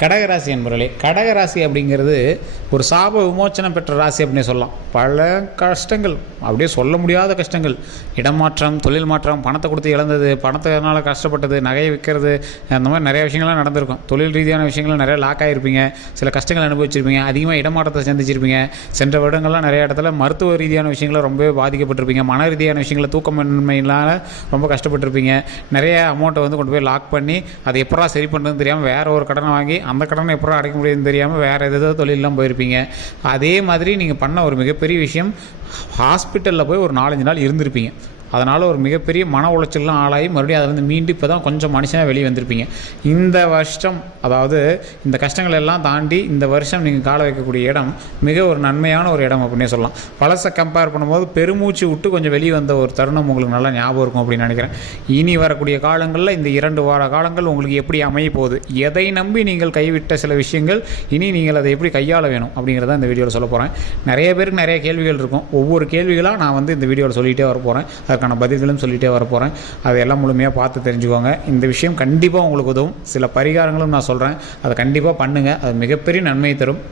கடகராசி என்பவர்களே கடகராசி அப்படிங்கிறது ஒரு சாப விமோச்சனம் பெற்ற ராசி அப்படின்னு சொல்லலாம். பல கஷ்டங்கள் அப்படியே சொல்ல முடியாத கஷ்டங்கள். இடமாற்றம் தொழில் மாற்றம் பணத்தை கொடுத்து இழந்தது பணத்தினால கஷ்டப்பட்டது நகையை விற்கிறது அந்த மாதிரி நிறைய விஷயங்கள்லாம் நடந்திருக்கும். தொழில் ரீதியான விஷயங்கள் நிறைய லாக் ஆகிருப்பீங்க சில கஷ்டங்கள் அனுபவிச்சிருப்பீங்க. அதிகமாக இடமாற்றத்தை சந்திச்சிருப்பீங்க. சென்ற வருடங்கள்லாம் நிறைய இடத்துல மருத்துவ ரீதியான விஷயங்கள ரொம்பவே பாதிக்கப்பட்டிருப்பீங்க. மன ரீதியான விஷயங்கள தூக்கமின்மையினால் ரொம்ப கஷ்டப்பட்டிருப்பீங்க. நிறைய அமௌண்ட்டை வந்து கொண்டு போய் லாக் பண்ணி அதை எப்படா சரி பண்ணுறதுன்னு தெரியாமல் வேற ஒரு கடனை வாங்கி அந்த கடனை எப்படா அடைக்க முடியும்னு தெரியாமல் வேறு எதோ தொழிலெலாம் போயிருப்பீங்க. அதே மாதிரி நீங்கள் பண்ண ஒரு மிகப்பெரிய விஷயம் ஹாஸ்பிட்டலில் போய் ஒரு நாலஞ்சு நாள் இருந்திருப்பீங்க. அதனால் ஒரு மிகப்பெரிய மன உளைச்சல்லாம் ஆளாகி மறுபடியும் அதில் மீண்டு இப்போ தான் கொஞ்சம் மனுஷனாக வெளியே வந்திருப்பீங்க. இந்த வருஷம் அதாவது இந்த கஷ்டங்கள் எல்லாம் தாண்டி இந்த வருஷம் நீங்கள் கால வைக்கக்கூடிய இடம் மிக ஒரு நன்மையான ஒரு இடம் அப்படின்னே சொல்லலாம். பழசை கம்பேர் பண்ணும்போது பெருமூச்சு விட்டு கொஞ்சம் வெளியே வந்த ஒரு தருணம் உங்களுக்கு நல்லா ஞாபகம் இருக்கும் அப்படின்னு நினைக்கிறேன். இனி வரக்கூடிய காலங்களில் இந்த இரண்டு வார காலங்கள் உங்களுக்கு எப்படி அமைய போகுது? எதை நம்பி நீங்கள் கைவிட்ட சில விஷயங்கள்? இனி நீங்கள் அதை எப்படி கையாள வேணும் அப்படிங்கிறத இந்த வீடியோவில் சொல்ல போகிறேன் நிறைய பேருக்கு நிறைய கேள்விகள் இருக்கும். ஒவ்வொரு கேள்விகளாக நான் வந்து இந்த வீடியோவில் சொல்லிகிட்டே வர போகிறேன் அதுக்கான பதில்களும் சொல்லிகிட்டே வர போகிறேன் அதையெல்லாம் முழுமையாக பார்த்து தெரிஞ்சுக்கோங்க. இந்த விஷயம் கண்டிப்பாக உங்களுக்கு உதவும். சில பரிகாரங்களும் நான் சொல்கிறேன் அதை கண்டிப்பாக பண்ணுங்கள் அது மிகப்பெரிய நன்மையை தரும்.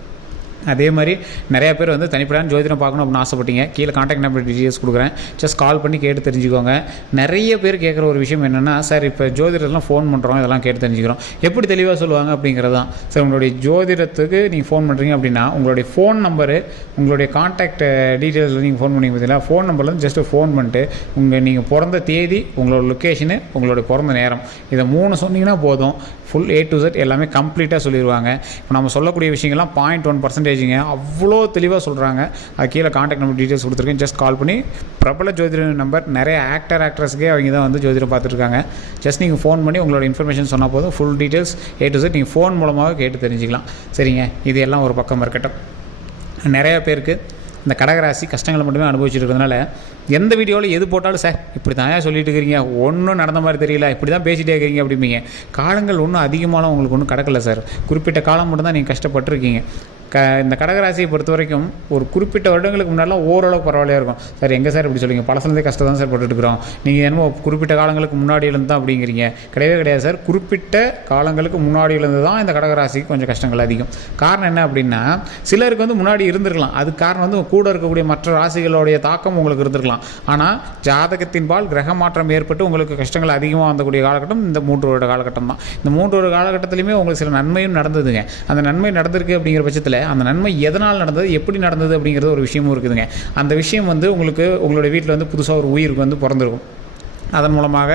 அதே மாதிரி நிறையா பேர் வந்து தனிப்படையான ஜோதிடம் பார்க்கணும் அப்படின்னு ஆசைப்பட்டீங்க. கீழே காண்டாக்ட் நம்பர் டீட்டெயில்ஸ் கொடுக்குறேன். ஜஸ்ட் கால் பண்ணி கேட்டு தெரிஞ்சுக்கோங்க. நிறைய பேர் கேட்குற ஒரு விஷயம் என்னென்னா சார் இப்போ ஜோதிடத்தெலாம் ஃபோன் பண்ணுறோம் இதெல்லாம் கேட்டு தெரிஞ்சுக்கிறோம். எப்படி தெளிவாக சொல்லுவாங்க அப்படிங்கிறது தான். சார் உங்களுடைய ஜோதிடத்துக்கு நீங்கள் ஃபோன் பண்ணுறீங்க அப்படின்னா உங்களுடைய ஃபோன் நம்பரு உங்களுடைய காண்டாக்ட் டீட்டெயில்ஸில் நீங்கள் ஃபோன் பண்ணி பார்த்தீங்களா? ஃபோன் நம்பர்லேருந்து ஜஸ்ட்டு ஃபோன் பண்ணிட்டு உங்கள் நீங்கள் பிறந்த தேதி உங்களோட லொக்கேஷனு உங்களுடைய பிறந்த நேரம். இதை மூணு சொன்னீங்கன்னா போதும். ஃபுல் ஏ டு செட் எல்லாமே கம்ப்ளீட்டாக சொல்லிடுவாங்க இப்போ நம்ம சொல்லக்கூடிய விஷயங்கள்லாம் பாயிண்ட் ஒன் பர்சன்டேஜ் பர்சன்டேஜுங்க அவ்வளோ தெளிவாக சொல்கிறாங்க அது கீழே காண்டாக்ட் நம்பர் டீட்டெயில்ஸ் கொடுத்துருக்கேன். ஜஸ்ட் கால் பண்ணி பிரபல ஜோதிடர் நம்பர் நிறைய ஆக்டர் ஆக்ட்ரஸ்க்கே அவங்க தான் வந்து ஜோதிடம் பார்த்துருக்காங்க. ஜஸ்ட் நீங்கள் ஃபோன் பண்ணி உங்களோட இன்ஃபர்மேஷன் சொன்னால் போதும். Full details A to Z நீங்கள் ஃபோன் மூலமாக கேட்டு தெரிஞ்சுக்கலாம். சரிங்க. இது எல்லாம் ஒரு பக்கம் இருக்கட்டும். நிறைய பேருக்கு இந்த கடகராசி கஷ்டங்களை மட்டுமே அனுபவிச்சுட்டு இருக்கிறதுனால எந்த வீடியோவில் எது போட்டாலும் சார் இப்படி தான் சொல்லிட்டு இருக்கிறீங்க. ஒன்றும் நடந்த மாதிரி தெரியல. இப்படி தான் பேசிகிட்டே இருக்கிறீங்க அப்படிம்பீங்க. காலங்கள் ஒன்றும் அதிகமாகலாம் உங்களுக்கு ஒன்றும் கிடக்கல சார். குறிப்பிட்ட காலம் மட்டும் தான் நீங்கள் கஷ்டப்பட்டுருக்கீங்க. க இந்த கடகராசியை பொறுத்த வரைக்கும் ஒரு குறிப்பிட்ட வருடங்களுக்கு முன்னாடிலாம் ஓரளவுக்கு பரவாயில்லையாக இருக்கும். சார் எங்கே சார் இப்படி சொல்லுங்கள் பழசுலேருந்தே கஷ்டம் தான் சார் பட்டுட்டு இருக்கிறோம் நீங்கள் என்னமோ குறிப்பிட்ட காலங்களுக்கு முன்னாடி தான் அப்படிங்கிறீங்க. கிடையவே கிடையாது சார். குறிப்பிட்ட காலங்களுக்கு முன்னாடி தான் இந்த கடகராசிக்கு கொஞ்சம் கஷ்டங்கள் அதிகம். காரணம் என்ன அப்படின்னா சிலருக்கு வந்து முன்னாடி இருந்திருக்கலாம். அது காரணம் வந்து கூட இருக்கக்கூடிய மற்ற ராசிகளுடைய தாக்கம் உங்களுக்கு இருந்திருக்கலாம். ஆனால் ஜாதகத்தின்பால் கிரக மாற்றம் ஏற்பட்டு உங்களுக்கு கஷ்டங்கள் அதிகமாக வந்தக்கூடிய காலகட்டம் இந்த மூன்று வருட காலகட்டம் தான். இந்த மூன்று வருட காலகட்டத்திலையுமே உங்களுக்கு சில நன்மையும் நடந்ததுங்க. அந்த நன்மை நடந்திருக்கு அப்படிங்கிற பட்சத்தில் அந்த நன்மை எதனால் நடந்தது எப்படி நடந்தது அப்படிங்கிறது ஒரு விஷயமும் இருக்குதுங்க. அந்த விஷயம் வந்து உங்களுக்கு உங்களுடைய வீட்டில் வந்து புதுசாக ஒரு உயிருக்கு வந்து பிறந்திருக்கும். அதன் மூலமாக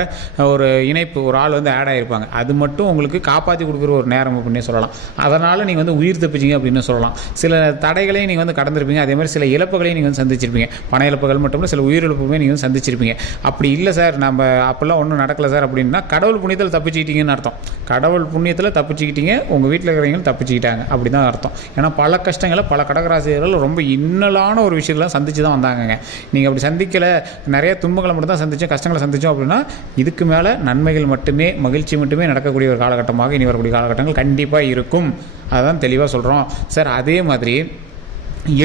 ஒரு இணைப்பு ஒரு ஆள் வந்து ஆட் ஆகிருப்பாங்க அது மட்டும் உங்களுக்கு காப்பாற்றி கொடுக்குற ஒரு நேரம் அப்படின்னே சொல்லலாம். அதனால் நீங்கள் வந்து உயிர் தப்பிச்சிங்க அப்படின்னு சொல்லலாம். சில தடைகளையும் நீங்கள் வந்து கடந்திருப்பீங்க. அதே மாதிரி சில இழப்புகளையும் நீங்கள் வந்து சந்திச்சிருப்பீங்க. பண இழப்புகள் மட்டும் இல்லை சில உயிரிழப்புமே நீங்கள் வந்து சந்திச்சிருப்பீங்க. அப்படி இல்லை சார் நம்ம அப்போல்லாம் ஒன்றும் நடக்கலை சார் அப்படின்னா கடவுள் புண்ணியத்தில் தப்பிச்சுக்கிட்டீங்கன்னு அர்த்தம். கடவுள் புண்ணியத்தில் தப்பிச்சுக்கிட்டீங்க உங்கள் வீட்டில் இருக்கிறவங்களும் தப்பிச்சுக்கிட்டாங்க அப்படி தான் அர்த்தம். ஏன்னா பல கஷ்டங்களை பல கடகராசிரியர்கள் ரொம்ப இன்னலான ஒரு விஷயத்தெல்லாம் சந்திச்சு தான் வந்தாங்கங்க. நீங்கள் அப்படி சந்திக்கலை நிறைய துன்பங்களை மட்டும் தான் சந்திச்சோம் கஷ்டங்களை சந்திச்சோம் அப்படின்னா இதுக்கு மேலே நன்மைகள் மட்டுமே மகிழ்ச்சி மட்டுமே நடக்கக்கூடிய ஒரு காலகட்டமாக இனி வரக்கூடிய காலகட்டங்கள் கண்டிப்பாக இருக்கும். அதுதான் தெளிவாக சொல்கிறோம் சார் அதே மாதிரி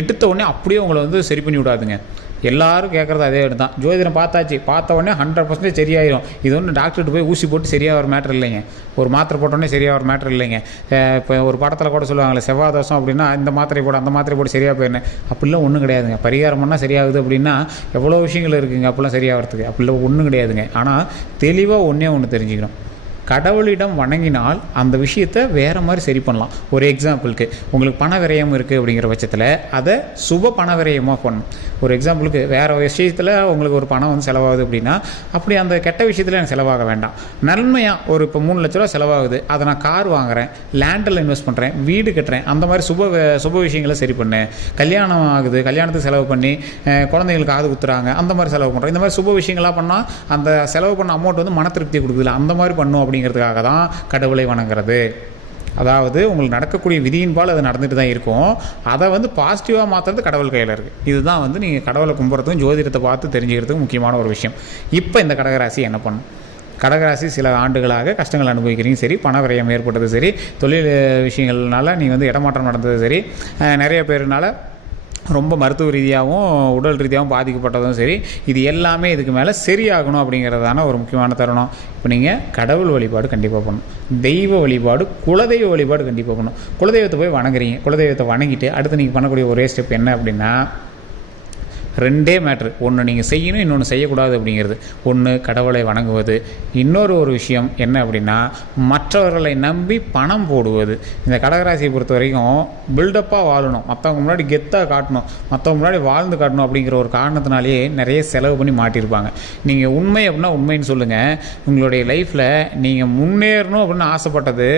எடுத்த உடனே அப்படியே உங்களை வந்து சரி பண்ணி விடாதுங்க. எல்லாரும் கேட்குறது அதே தான் ஜோதிடம் பார்த்தாச்சு. பார்த்த உடனே ஹண்ட்ரட் பர்சன்டேஜ் சரியாயிரும். இது ஒன்று டாக்டர்கிட்ட போய் ஊசி போட்டு சரியாக ஒரு மேட்ரு இல்லைங்க. ஒரு மாத்திரை போட்டோடனே சரியாக ஒரு மேட்ரு இல்லைங்க. இப்போ ஒரு படத்தில் கூட சொல்லுவாங்களே செவ்வாய் தோஷம் அப்படின்னா இந்த மாத்திரை போட அந்த மாத்திரை போட்டு சரியாக போயிருந்தேன் அப்படிலாம் ஒன்றும் கிடையாதுங்க. பரிகாரம் பண்ணால் சரியாகுது அப்படின்னா எவ்வளோ விஷயங்கள் இருக்குங்க. அப்படிலாம் சரியாகிறதுக்கு அப்படிலாம் ஒன்றும் கிடையாதுங்க. ஆனால் தெளிவாக ஒன்றே ஒன்று தெரிஞ்சுக்கணும். கடவுளிடம் வணங்கினால் அந்த விஷயத்தை வேறு மாதிரி சரி பண்ணலாம். ஒரு எக்ஸாம்பிளுக்கு உங்களுக்கு பண விரயம் இருக்குது அப்படிங்கிற பட்சத்தில் அதை சுப பண விரயமாக பண்ணும் ஒரு எக்ஸாம்பிளுக்கு வேறு விஷயத்தில் உங்களுக்கு ஒரு பணம் வந்து செலவாகுது அப்படின்னா அப்படி அந்த கெட்ட விஷயத்தில் எனக்கு செலவாக வேண்டாம். நன்மையாக ஒரு இப்போ மூணு லட்ச ரூபா செலவாகுது. அதை நான் கார் வாங்குறேன் லேண்டில் இன்வெஸ்ட் பண்ணுறேன் வீடு கட்டுறேன் அந்த மாதிரி சுப சுப விஷயங்களை சரி பண்ணு. கல்யாணம் ஆகுது கல்யாணத்துக்கு செலவு பண்ணி குழந்தைங்களுக்கு காது குத்துறாங்க அந்த மாதிரி செலவு பண்ணுறோம் இந்த மாதிரி சுப விஷயங்களாக பண்ணால் அந்த செலவு பண்ண அமௌண்ட் வந்து மன திருப்தி கொடுக்குதுல அந்த மாதிரி பண்ணும் அப்படிங்கிறதுக்காக தான் கடவுளை வணங்குறது. அதாவது உங்களுக்கு நடக்கக்கூடிய விதியின்பால் அது நடந்துட்டு தான் இருக்கும். அதை வந்து பாசிட்டிவாக மாற்றுறது கடவுள் கையில் இருக்குது இதுதான் வந்து நீங்கள் கடவுளை கும்புறதுக்கும் ஜோதிடத்தை பார்த்து தெரிஞ்சுக்கிறதுக்கும் முக்கியமான ஒரு விஷயம். இப்போ இந்த கடகராசி என்ன பண்ணும்? கடகராசி சில ஆண்டுகளாக கஷ்டங்கள் அனுபவிக்கிறீங்க. சரி பண விரயம் ஏற்பட்டது சரி தொழில் விஷயங்கள்னால நீங்கள் வந்து இடமாற்றம் நடந்தது சரி. நிறைய பேர்னால ரொம்ப மருத்துவ ரீதியாகவும் உடல் ரீதியாகவும் பாதிக்கப்பட்டதும் சரி இது எல்லாமே இதுக்கு மேலே சரியாகணும் அப்படிங்கிறதான ஒரு முக்கியமான தருணம். இப்போ நீங்கள் கடவுள் வழிபாடு கண்டிப்பாக பண்ணணும். தெய்வ வழிபாடு குலதெய்வ வழிபாடு கண்டிப்பாக பண்ணணும். குலதெய்வத்தை போய் வணங்குறீங்க. குலதெய்வத்தை வணங்கிட்டு அடுத்து நீங்கள் பண்ணக்கூடிய ஒரே ஸ்டெப் என்ன அப்படின்னா ரெண்டே மேட்ரு ஒன்று நீங்கள் செய்யணும் இன்னொன்று செய்யக்கூடாது அப்படிங்கிறது. ஒன்று கடவுளை வணங்குவது. இன்னொரு ஒரு விஷயம் என்ன அப்படின்னா மற்றவர்களை நம்பி பணம் போடுவது. இந்த கடகராசியை பொறுத்த வரைக்கும் பில்டப்பாக வாழணும். மற்றவங்க முன்னாடி கெத்தாக காட்டணும். மற்றவங்க முன்னாடி வாழ்ந்து காட்டணும் அப்படிங்கிற ஒரு காரணத்தினாலேயே நிறைய செலவு பண்ணி மாட்டியிருப்பாங்க. நீங்கள் உண்மை அப்படின்னா உண்மைன்னு சொல்லுங்கள் உங்களுடைய லைஃப்பில் நீங்கள் முன்னேறணும் அப்படின்னு ஆசைப்பட்டது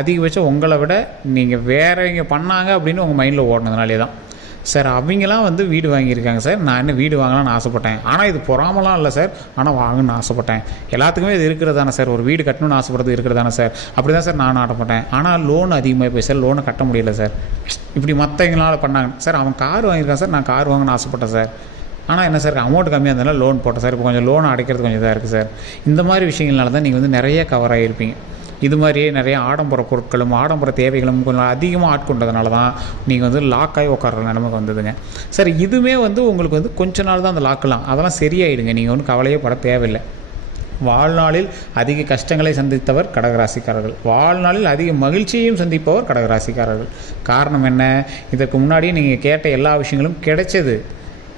அதிகபட்சம் உங்களை விட நீங்கள் வேறவங்க பண்ணாங்க அப்படின்னு உங்கள் மைண்டில் ஓடினதுனாலே தான் சார் அவங்களாம் வந்து வீடு வாங்கியிருக்காங்க சார். நான் என்ன வீடு வாங்கலாம்னு ஆசைப்பட்டேன். ஆனால் இது பொறாமலாம் இல்லை சார். ஆனால் வாங்கணும்னு ஆசைப்பட்டேன். எல்லாத்துக்குமே இது இருக்கிறதானே சார். ஒரு வீடு கட்டணும்னு ஆசைப்படுறது இருக்கிறதானே சார். அப்படி தான் சார் நானும் ஆடப்பட்டேன். ஆனால் லோன் அதிகமாக போய் சார். லோனை கட்ட முடியல சார். இப்படி மற்றவங்களால பண்ணாங்க. சார் அவன் கார் வாங்கியிருக்கான் சார். நான் கார் வாங்கணும்னு ஆசைப்பட்டேன் சார். ஆனால் என்ன சார் அமௌண்ட் கம்மியாக இருந்தாலும் லோன் போட்டேன் சார். இப்போ கொஞ்சம் லோன் அடைக்கிறது கொஞ்சம் இதாக இருக்குது சார். இந்த மாதிரி விஷயங்கள்னால தான் நீங்கள் வந்து நிறைய கவர் ஆகியிருப்பீங்க. இது மாதிரியே நிறைய ஆடம்பர பொருட்களும் ஆடம்பர தேவைகளும் கொஞ்சம் அதிகமாக ஆட்கொண்டதுனால தான் நீங்கள் வந்து லாக்காகி உட்கார்ற நிலைமைக்கு வந்ததுங்க. சரி இதுவுமே வந்து உங்களுக்கு வந்து கொஞ்ச நாள் தான் அந்த லாக்கெல்லாம் அதெல்லாம் சரியாயிடுங்க. நீங்கள் ஒன்றும் கவலையே பட தேவையில்லை. வாழ்நாளில் அதிக கஷ்டங்களை சந்தித்தவர் கடகராசிக்காரர்கள். வாழ்நாளில் அதிக மகிழ்ச்சியையும் சந்திப்பவர் கடகராசிக்காரர்கள். காரணம் என்ன? இதற்கு முன்னாடி நீங்கள் கேட்ட எல்லா விஷயங்களும் கிடைச்சது.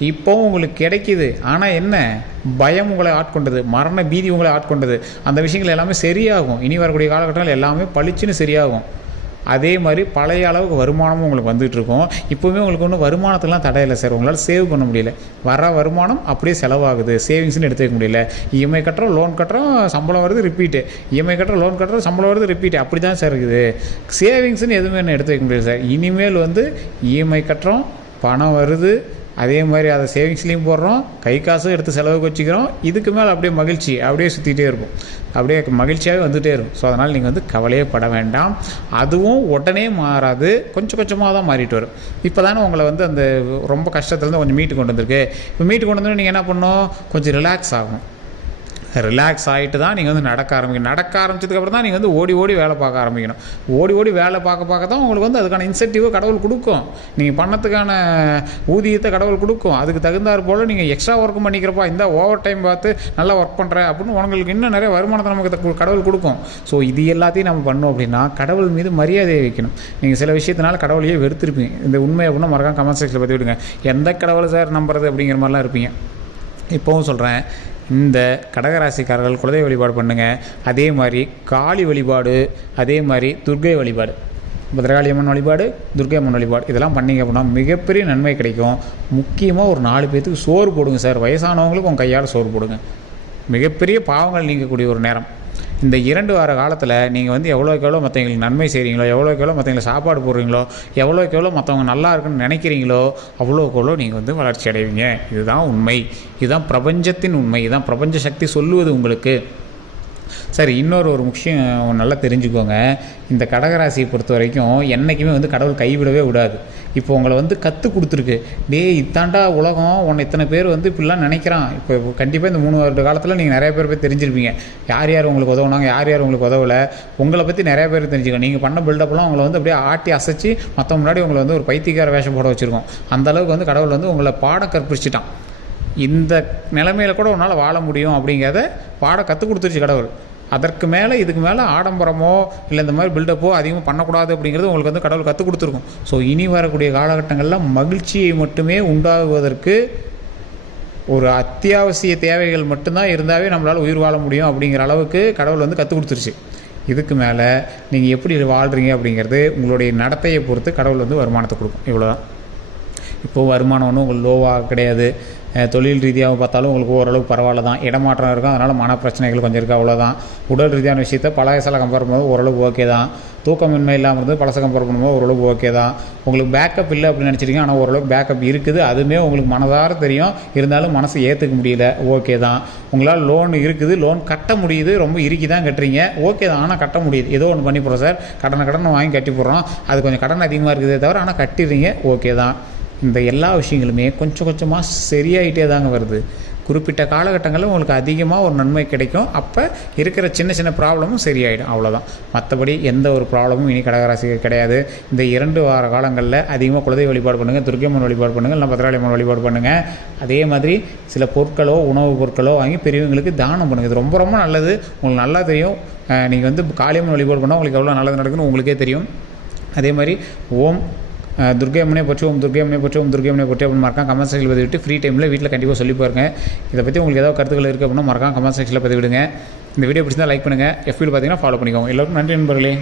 இப்போவும் உங்களுக்கு கிடைக்குது. ஆனால் என்ன? பயம் உங்களை ஆட்கொண்டது. மரண பீதி உங்களை ஆட்கொண்டது. அந்த விஷயங்கள் எல்லாமே சரியாகும். இனி வரக்கூடிய காலகட்டங்கள் எல்லாமே பளிச்சுன்னு சரியாகும். அதே மாதிரி பழைய அளவுக்கு வருமானமும் உங்களுக்கு வந்துட்டு இருக்கும். இப்போவுமே உங்களுக்கு ஒன்றும் வருமானத்துலாம் தடையில்லை சார். உங்களால் சேவ் பண்ண முடியல. வர வருமானம் அப்படியே செலவாகுது. சேவிங்ஸ்னு எடுத்து வைக்க முடியல. இஎம்ஐ கட்டுறோம் லோன் கட்டுறோம் சம்பளம் வருது ரிப்பீட்டு இஎம்ஐ கட்டுறோம் லோன் கட்டுறோம் சம்பளம் வருது ரிப்பீட் அப்படி தான் சார் இருக்குது. சேவிங்ஸ்னு எதுவுமே என்ன எடுத்து வைக்க முடியல சார். இனிமேல் வந்து இஎம்ஐ கட்டுறோம் பணம் வருது அதே மாதிரி அதை சேவிங்ஸ்லேயும் போடுறோம் கை காசும் எடுத்து செலவுக்கு வச்சுக்கிறோம். இதுக்கு மேலே அப்படியே மகிழ்ச்சி அப்படியே சுற்றிட்டே இருக்கும் அப்படியே மகிழ்ச்சியாகவே வந்துகிட்டே இருக்கும். ஸோ அதனால் நீங்கள் வந்து கவலையே பட வேண்டாம். அதுவும் உடனே மாறாது. கொஞ்சம் கொஞ்சமாக தான் மாறிட்டு வரும். இப்போ தானே உங்களை வந்து அந்த ரொம்ப கஷ்டத்துலேருந்து கொஞ்சம் மீட்டு கொண்டு வந்திருக்கு. இப்போ மீட்டு கொண்டு வந்து நீங்கள் என்ன பண்ணணும்? கொஞ்சம் ரிலாக்ஸ் ஆகும் ரிலாக்ஸ் ஆகிட்டு தான் நீங்கள் வந்து நடக்க ஆரம்பிக்கணும். நடக்க ஆரம்பிச்சதுக்கப்புறம் தான் நீங்கள் வந்து ஓடி ஓடி வேலை பார்க்க ஆரம்பிக்கணும். ஓடி ஓடி வேலை பார்க்க பார்க்க தான் உங்களுக்கு வந்து அதுக்கான இன்சென்டிவ் கடவுள் கொடுக்கும். நீங்கள் பண்ணத்துக்கான ஊதியத்தை கடவுள் கொடுக்கும். அதுக்கு தகுந்தாற் போல் நீங்கள் எக்ஸ்ட்ரா ஒர்க்கும் பண்ணிக்கிறப்பா இந்த ஓவர் டைம் பார்த்து நல்லா ஒர்க் பண்ணுறேன் அப்படின்னு உங்களுக்கு இன்னும் நிறைய வருமானத்தை நமக்கு கடவுள் கொடுக்கும். ஸோ இது எல்லாத்தையும் நம்ம பண்ணோம் அப்படின்னா கடவுள் மீது மரியாதையை வைக்கணும். நீங்கள் சில விஷயத்தினால கடவுளையே வெறுத்திருப்பீங்க. இந்த உண்மை அப்படின்னா மறக்காம கமெண்ட் செக்ஷனில் பற்றி விடுங்க எந்த கடவுளை சார் நம்புறது அப்படிங்கிற மாதிரிலாம் இருப்பீங்க. இப்போவும் சொல்கிறேன் இந்த கடகராசிக்காரர்கள் குலதெய்வ வழிபாடு பண்ணுங்கள் அதே மாதிரி காளி வழிபாடு அதே மாதிரி துர்கை வழிபாடு. பத்ரகாளி அம்மன் வழிபாடு துர்க்கை அம்மன் வழிபாடு. இதெல்லாம் பண்ணிங்க அப்படின்னா மிகப்பெரிய நன்மை கிடைக்கும். முக்கியமாக ஒரு நாலு பேர்த்துக்கு சோறு போடுங்க சார். வயசானவங்களுக்கு உங்கள் கையால் சோறு போடுங்க. மிகப்பெரிய பாவங்கள் நீங்கக்கூடிய ஒரு நேரம். இந்த இரண்டு வார காலத்தில் நீங்கள் வந்து எவ்வளோக்கு எவ்வளோ மற்றவங்களுக்கு நன்மை செய்கிறீங்களோ எவ்வளோக்கு எவ்வளோ மற்றவங்களுக்கு சாப்பாடு போடுறீங்களோ எவ்வளோக்கு எவ்வளோ மற்றவங்க நல்லா இருக்குன்னு நினைக்கிறீங்களோ அவ்வளோக்கு எவ்வளோ நீங்கள் வந்து வளர்ச்சி அடைவீங்க. இதுதான் உண்மை. இதுதான் பிரபஞ்சத்தின் உண்மை. இதுதான் பிரபஞ்ச சக்தி சொல்லுவது உங்களுக்கு. சார் இன்னொரு ஒரு முக்கியம் நல்லா தெரிஞ்சுக்கோங்க. இந்த கடகராசியை பொறுத்த வரைக்கும் என்றைக்குமே வந்து கடவுள் கைவிடவே விடாது. இப்போ உங்களை வந்து கற்றுக் கொடுத்துருக்கு. டேய் இத்தாண்டா உலகம் உன்னை இத்தனை பேர் வந்து இப்படிலாம் நினைக்கிறான். இப்போ கண்டிப்பாக இந்த மூணு வருட காலத்தில் நீங்கள் நிறைய பேர் போய் தெரிஞ்சிருப்பீங்க. யார் யார் உங்களுக்கு உதவுனாங்க யார் யார் உங்களுக்கு உதவலை உங்களை பற்றி நிறைய பேர் தெரிஞ்சுக்கணும் நீங்கள் பண்ண பில்டப்லாம் உங்களை வந்து அப்படியே ஆட்டி அசைச்சு மற்ற முன்னாடி உங்களை வந்து ஒரு பைத்தியக்கார வேஷம் போட வச்சுருக்கோம். அந்தளவுக்கு வந்து கடவுள் வந்து உங்களை பாடம் கற்பிச்சிட்டான். இந்த நிலைமையில் கூட உன்னால் வாழ முடியும் அப்படிங்கிறத பாட கற்றுக் கொடுத்துருச்சு கடவுள். அதற்கு மேலே இதுக்கு மேலே ஆடம்பரமோ இல்லை இந்த மாதிரி பில்டப்போ அதிகமாக பண்ணக்கூடாது அப்படிங்கிறது உங்களுக்கு வந்து கடவுள் கற்றுக் கொடுத்துருக்கும். ஸோ இனி வரக்கூடிய காலகட்டங்களில் மகிழ்ச்சியை மட்டுமே உண்டாகுவதற்கு ஒரு அத்தியாவசிய தேவைகள் மட்டும்தான் இருந்தாவே நம்மளால் உயிர் வாழ முடியும் அப்படிங்கிற அளவுக்கு கடவுள் வந்து கற்றுக் கொடுத்துருச்சு. இதுக்கு மேலே நீங்கள் எப்படி வாழ்கிறீங்க அப்படிங்கிறது உங்களுடைய நடத்தையை பொறுத்து கடவுள் வந்து வருமானத்தை கொடுக்கும். இவ்வளோதான் இப்போது வருமானம் ஒன்றும் உங்களுக்கு லோவாக கிடையாது. தொழில் ரீதியாக பார்த்தாலும் உங்களுக்கு ஓரளவுக்கு பரவாயில்ல தான் இடமாற்றம் இருக்கும். அதனால் மன பிரச்சனைகள் கொஞ்சம் இருக்குது அவ்வளோதான் உடல் ரீதியான விஷயத்த பழைய சில கம்பேர் பண்ணும்போது ஓரளவுக்கு ஓகே தான். தூக்கமின்மை இல்லாமல் இருந்து பழச கம்பேர் பண்ணும்போது ஓரளவுக்கு ஓகே தான். உங்களுக்கு பேக்கப் இல்லை அப்படின்னு நினச்சிருக்கீங்க ஆனால் ஓரளவுக்கு பேக்கப் இருக்குது. அதுவுமே உங்களுக்கு மனதார தெரியும். இருந்தாலும் மனசு ஏற்றுக்க முடியல. ஓகே தான். உங்களால் லோன் இருக்குது. லோன் கட்ட முடியுது. ரொம்ப இறுக்கி தான் கட்டுறீங்க. ஓகே தான். ஆனால் கட்ட முடியுது. ஏதோ ஒன்று பண்ணி போகிறோம் சார் கடனை கடனை வாங்கி கட்டி போடுறோம். அது கொஞ்சம் கடன் அதிகமாக இருக்குதே தவிர ஆனால் கட்டிடுறீங்க. ஓகே தான். இந்த எல்லா விஷயங்களுமே கொஞ்சம் கொஞ்சமாக சரியாயிட்டே தாங்க வருது. குறிப்பிட்ட காலகட்டங்களில் உங்களுக்கு அதிகமாக ஒரு நன்மை கிடைக்கும். அப்போ இருக்கிற சின்ன சின்ன ப்ராப்ளமும் சரியாயிடும். அவ்வளோதான் மற்றபடி எந்த ஒரு ப்ராப்ளமும் இனி கடகராசிக்கு கிடையாது. இந்த இரண்டு வார காலங்களில் அதிகமாக குலதெய்வ வழிபாடு பண்ணுங்கள் துர்க்கைம்மன் வழிபாடு பண்ணுங்கள் இல்லை பத்திராளியம்மன் வழிபாடு பண்ணுங்கள் அதே மாதிரி சில பொருட்களோ உணவுப் பொருட்களோ வாங்கி பெரியவங்களுக்கு தானம் பண்ணுங்கள் இது ரொம்ப ரொம்ப நல்லது. உங்களுக்கு நல்லா தெரியும். நீங்கள் வந்து காளியம்மன் வழிபாடு பண்ணால் உங்களுக்கு எவ்வளோ நல்லது நடக்குன்னு உங்களுக்கே தெரியும். அதே மாதிரி ஓம் துர்கையம்மனே அம்மனே போச்சு ஓம் துர்க்கை போச்சு ஓம் போச்சு அப்படின்னு மறக்காம கமெண்ட் செக்ஷனில் பதிவிட்டு ஃப்ரீ டைமில் வீட்டில் கண்டிப்பாக சொல்லி பாருங்க. இதை பற்றி உங்களுக்கு ஏதாவது கருத்துக்கள் இருக்குது அப்படின்னா மறக்காம கமெண்ட் செக்ஷனில் பதிவிடுங்க. இந்த வீடியோ பிடிச்சிருந்தா லைக் பண்ணுங்கள் எஃபியில் பார்த்தீங்கன்னா ஃபாலோ பண்ணிக்கோங்க. எல்லோருக்கும் நன்றி நண்பர்களே.